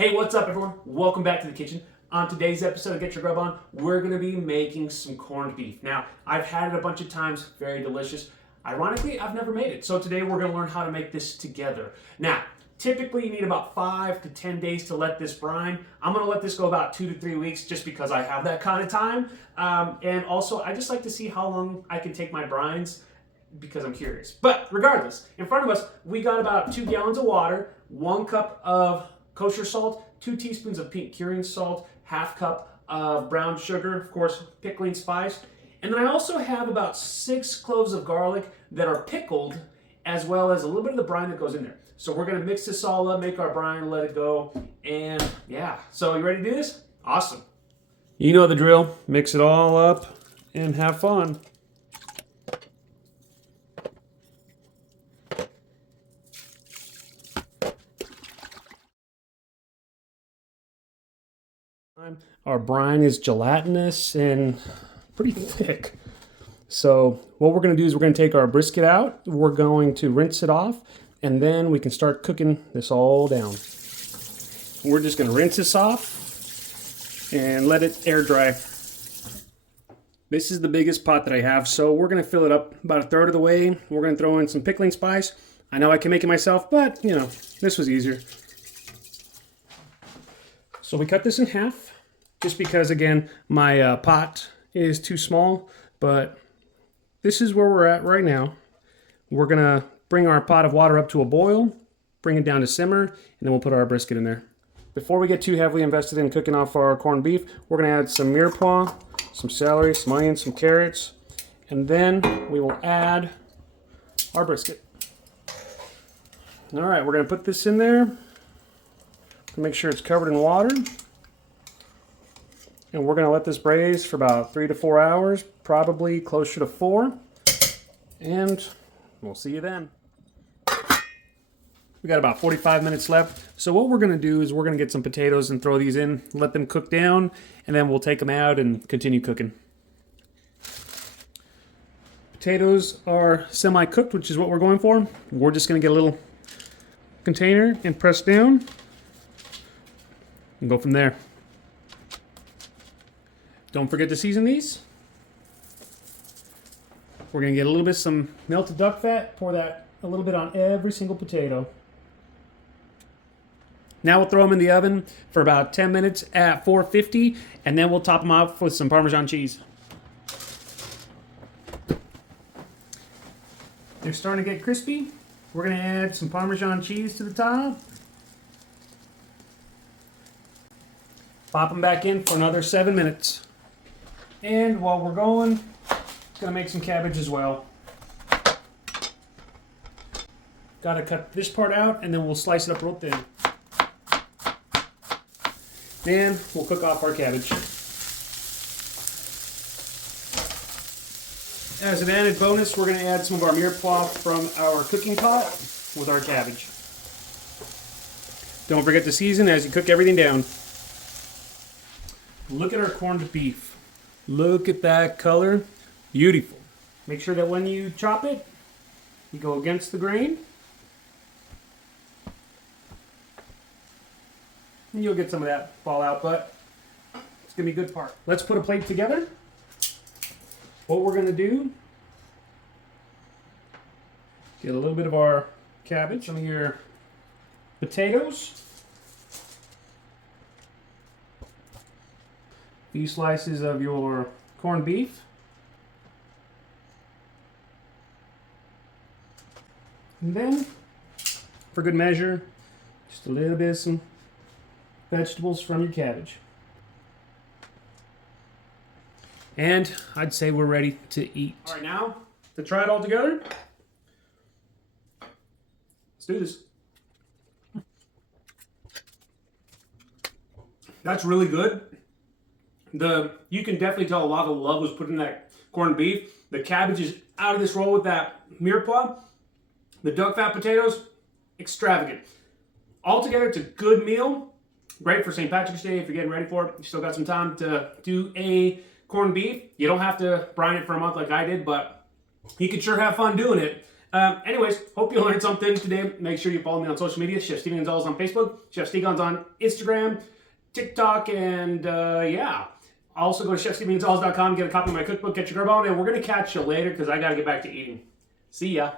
Hey, what's up everyone? Welcome back to the kitchen. On today's episode of Get Your Grub On, we're gonna be making some corned beef. Now, I've had it a bunch of times, very delicious. Ironically, I've never made it. So today we're gonna learn how to make this together. Now, typically you need about 5 to 10 days to let this brine. I'm gonna let this go about 2 to 3 weeks just because I have that kind of time. And also, I just like to see how long I can take my brines because I'm curious. But regardless, in front of us, we got about 2 gallons of water, 1 cup of kosher salt, 2 teaspoons of pink curing salt, half cup of brown sugar, of course, pickling spice. And then I also have about 6 cloves of garlic that are pickled, as well as a little bit of the brine that goes in there. So we're gonna mix this all up, make our brine, let it go, and yeah. So you ready to do this? Awesome. You know the drill. Mix it all up and have fun. Our brine is gelatinous and pretty thick. So what we're going to do is we're going to take our brisket out. We're going to rinse it off, and then we can start cooking this all down. We're just going to rinse this off and let it air dry. This is the biggest pot that I have, so we're going to fill it up about 1/3 of the way. We're going to throw in some pickling spice. I know I can make it myself, but you know, this was easier. So we cut this in half, just because, again, my pot is too small, but this is where we're at right now. We're gonna bring our pot of water up to a boil, bring it down to simmer, and then we'll put our brisket in there. Before we get too heavily invested in cooking off our corned beef, we're gonna add some mirepoix, some celery, some onions, some carrots, and then we will add our brisket. All right, we're gonna put this in there. Make sure it's covered in water. And we're going to let this braise for about 3 to 4 hours, probably closer to 4. And we'll see you then. We got about 45 minutes left. So what we're going to do is we're going to get some potatoes and throw these in, let them cook down, and then we'll take them out and continue cooking. Potatoes are semi-cooked, which is what we're going for. We're just going to get a little container and press down and go from there. Don't forget to season these. We're going to get a little bit some melted duck fat, pour that a little bit on every single potato. Now we'll throw them in the oven for about 10 minutes at 450, and then we'll top them off with some Parmesan cheese. They're starting to get crispy. We're going to add some Parmesan cheese to the top. Pop them back in for another 7 minutes. And while we're going, gonna make some cabbage as well. Gotta cut this part out, and then we'll slice it up real thin. And we'll cook off our cabbage. As an added bonus, we're gonna add some of our mirepoix from our cooking pot with our cabbage. Don't forget to season as you cook everything down. Look at our corned beef. Look at that color. Beautiful. Make sure that when you chop it, you go against the grain. And you'll get some of that fall out, but it's going to be a good part. Let's put a plate together. What we're going to do, get a little bit of our cabbage, some of your potatoes, few slices of your corned beef, and then, for good measure, just a little bit of some vegetables from your cabbage. And I'd say we're ready to eat. All right, now to try it all together, let's do this. That's really good. You can definitely tell a lot of love was put in that corned beef. The cabbage is out of this roll with that mirepoix. The duck fat potatoes, extravagant. Altogether, it's a good meal. Great for St. Patrick's Day if you're getting ready for it. You still got some time to do a corned beef. You don't have to brine it for a month like I did, but you can sure have fun doing it. Anyways, hope you learned something today. Make sure you follow me on social media. Chef Steven Gonzalez on Facebook. Chef Stegon's on Instagram, TikTok, and yeah. Also go to chefstevengonzalez.com, get a copy of my cookbook, Get Your Grub On, and we're going to catch you later because I got to get back to eating. See ya.